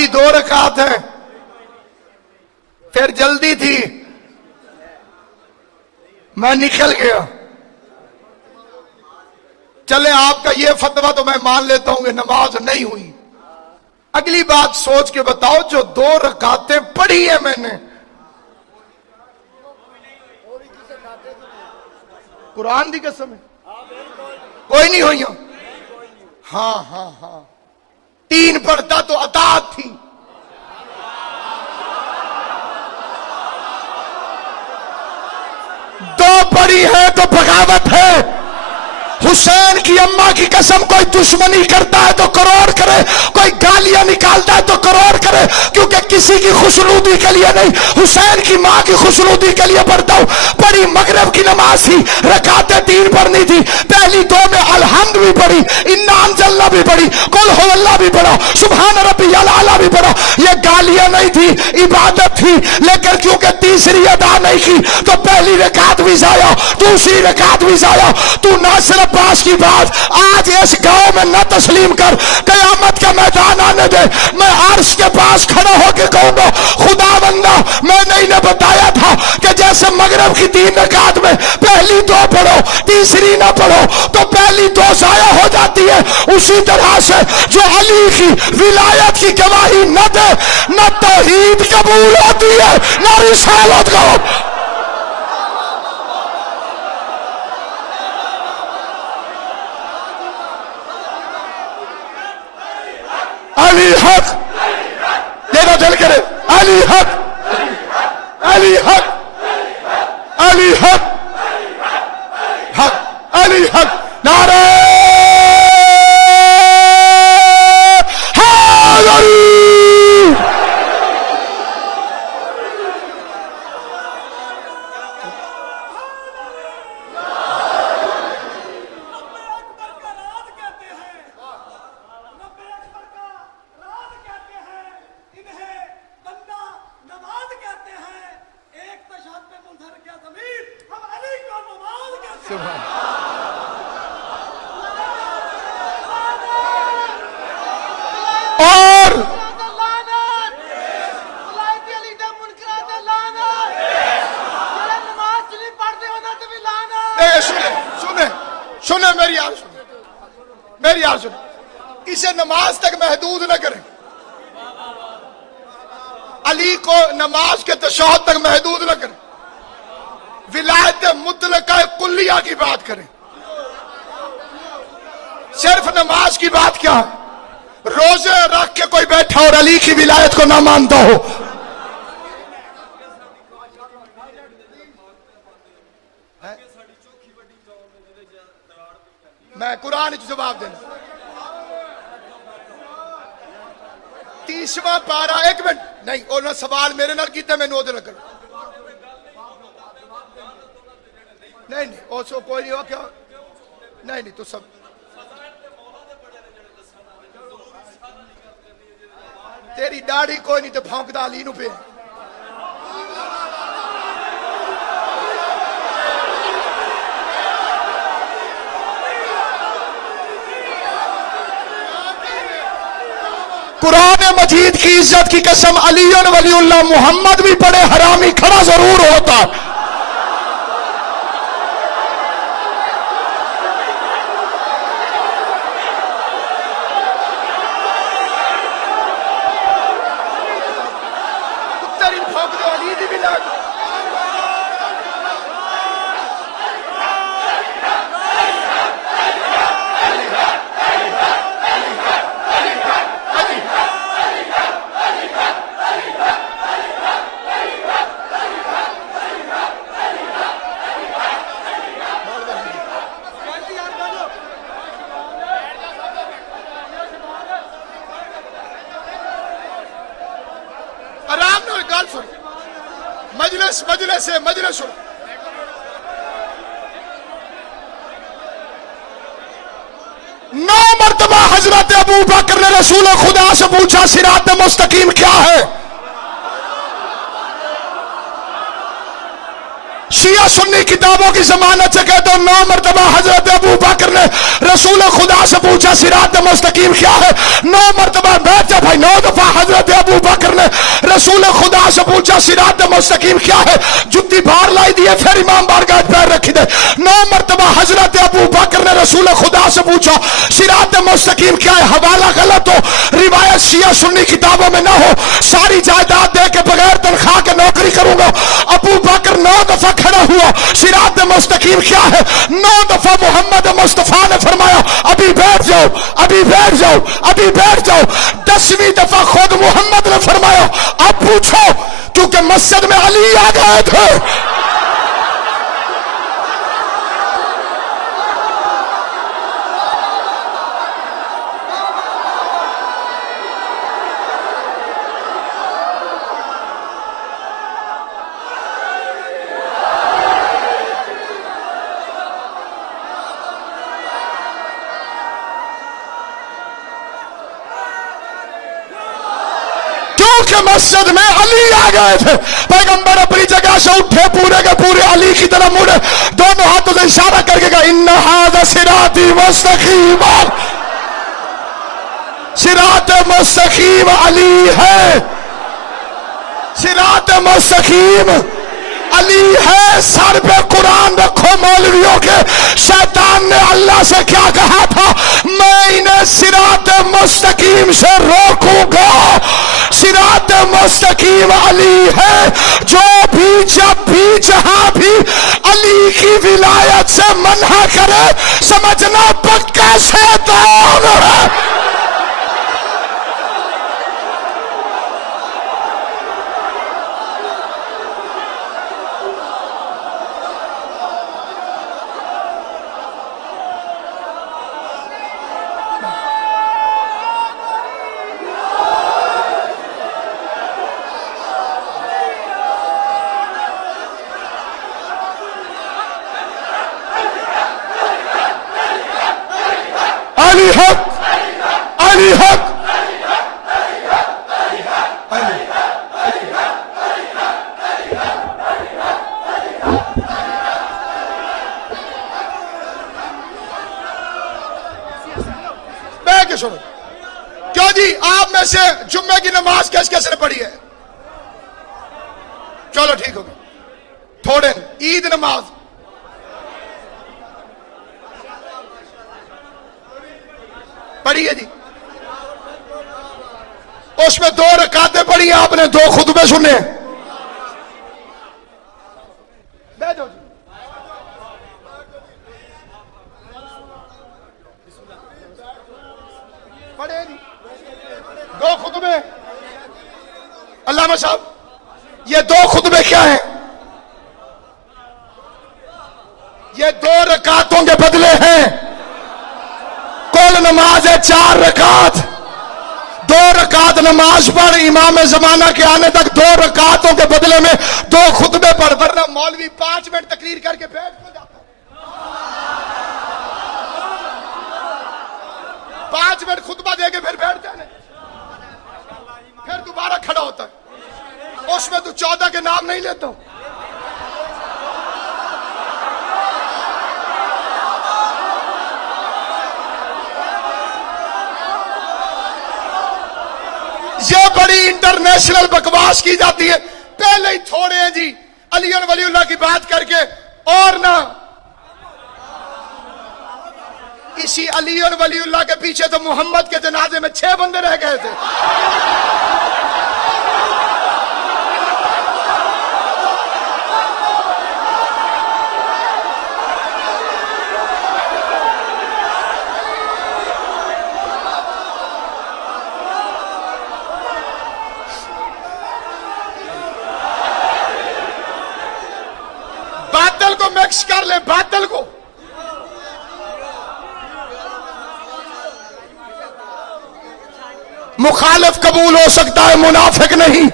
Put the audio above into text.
पढ़ी 2 रकात है, फिर जल्दी थी, मैं निकल गया। चले आपका ये फतवा तो मैं मान लेता हूं कि नमाज नहीं हुई। अगली बात सोच के बताओ, जो 2 रकातें पढ़ी है मैंने, कुरान की कसम है कोई नहीं हुई। हाँ हाँ हाँ, 3 पढ़ता तो अतात थी। दो पढ़ी है तो बगावत है। हुसैन की अम्मा की कसम, कोई दुश्मनी करता है तो करोड़ करे, कोई गालियां निकालता है तो करोड़ करे, क्योंकि किसी की खुशनुदी के लिए नहीं, हुसैन की मां की खुशनुदी के लिए पढ़ता हूं। पढ़ी मगरिब की नमाज थी, रकातें 3 पढ़नी थी। पहली 2 में अलहम्द भी पढ़ी, इन्ना अंजलना भी पढ़ी, कुल हु अल्लाह भी पढ़ा, सुभान रब्बियल आला भी पढ़ा। ये गालियां नहीं थी, इबादत थी। लेकिन क्योंकि तीसरी अदा नहीं की तो पहली रकात भी जाया, दूसरी रकात भी जाया। तू ना सिर्फ पास की बात आज इस गांव में न तस्लीम कर, कयामत का मैदान आने दे, मैं अर्श के पास खड़ा होकर कहूंगा, खुदा बंदा मैंने इन्हें बताया था कि जैसे मगरिब की 3 रकात में पहली 2 पढ़ो, तीसरी ना पढ़ो तो पहली 2 जाया हो जाती है। उसी तरह से जो अली की विलायत की गवाही न दे, न तौहीद कबूल होती है, न रिसालत का। अली हक, देखो दिल करे, अली हक, अली हक, अली हक, हक, अली हक, नारे हैदरी। और सुने मेरी यार, मेरी यार सुने, इसे नमाज तक महदूद न करें। अली को नमाज के तशहहुद तक महदूद न करें। विलायत मुतलका कुल्लिया की बात करें। सिर्फ नमाज की बात क्या है? रोजे रख के कोई बैठा और अली की विलायत को ना मानता हो, मैं कुरान जवाब देना। 30वां पारा, 1 मिनट नहीं, और सवाल मेरे नाल कीता, मैंने ओदे ना करो। नहीं नहीं ओसो कोई नहीं हो क्या, नहीं नहीं तो सब तेरी दाढ़ी कोई नहीं तो भौंकदा अली नूं पे। कुरान मजीद की इज्जत की कसम, अली वलीउल्लाह मोहम्मद भी बड़े हरामी खड़ा जरूर होता। मजलिस सुनो। 9 मरतबा हजरत अबू बकर ने रसूल खुदा से पूछा, सिरात मुस्तकीम क्या है? शिया सुन्नी किताबों की जमानत से कहते हो 9 मरतबा हजरत अबू बकर ने रसूल खुदा से पूछा, सिरात मुस्तकीम क्या है? 9 मरतबा बैठ जा भाई, 9 दफा हजरत रसूल खुदा से पूछा सिरात मुस्तकीम क्या है, जुत्ती बाहर लाई दिए, फिर इमाम बारगाह पैर रखी दे। 9 मरतबा हजरत अबू बकर ने रसूल खुदा से पूछा सिरात मुस्तकीम क्या है, हवाला गलत हो, रिवायत शिया सुन्नी किताबों में ना हो, सारी जायदाद दे के बगैर तनख्वाह के नौकरी करूंगा। अबू बकर 9 दफा खड़ा हुआ, सिरात मुस्तकीम क्या है, 9 दफा मोहम्मद मुस्तफा ने फरमाया अभी बैठ जाओ, अभी बैठ जाओ, अभी बैठ जाओ। 10वीं दफा खुद मोहम्मद ने फरमाया अब पूछो, क्योंकि मस्जिद में अली आ गए थे। के मस्जिद में अली आ गए थे। पैगंबर अपनी जगह से उठे, पूरे के पूरे अली की तरफ मुड़े, दोनों हाथों से इशारा करके कहा इन्ना हाज़ा सिराती मुस्तकीम, सिरात मुस्तकीम अली है, सिरात मुस्तकीम अली है। सर पे कुरान रखो मौलवियों के। शैतान ने अल्लाह से क्या कहा था, मैं इन्हें सिरात मुस्तकीम से रोकूंगा। सिरात मुस्तकीम अली है, जो भी जब भी जहां भी अली की विलायत से मना करे समझना पक्का शैतान है। अली हक, अली हक, बैठ के सुनो। क्यों जी, आप में से जुम्मे की नमाज किस किस ने पढ़ी है? चलो ठीक हो गया। थोड़े ईद नमाज पढ़ी है जी, उसमें 2 रकातें पढ़ी है आपने, 2 खुतबे सुने। बैठो जी। पढ़े जी 2 खुतबे। अल्लामा साहब, ये 2 खुतबे क्या हैं? ये 2 रकातों के बदले हैं। कुल नमाज है 4 रकात। 2 रकात नमाज पढ़, इमाम जमाना के आने तक 2 रकातों के बदले में 2 खुतबे पढ़, वरना मौलवी 5 मिनट तकरीर करके बैठ हो जाता है। 5 मिनट खुतबा देके फिर बैठ जाने, फिर दोबारा खड़ा होता है। उसमें तू 14 के नाम नहीं लेता। ये बड़ी इंटरनेशनल बकवास की जाती है। पहले ही थोड़े हैं जी अली और वलीउल्लाह की बात करके, और ना इसी अली और वलीउल्लाह के पीछे तो मोहम्मद के जनाजे में 6 बंदे रह गए थे। बादल को मिक्स कर ले, बादल को। मुखालिफ कबूल हो सकता है, मुनाफिक नहीं।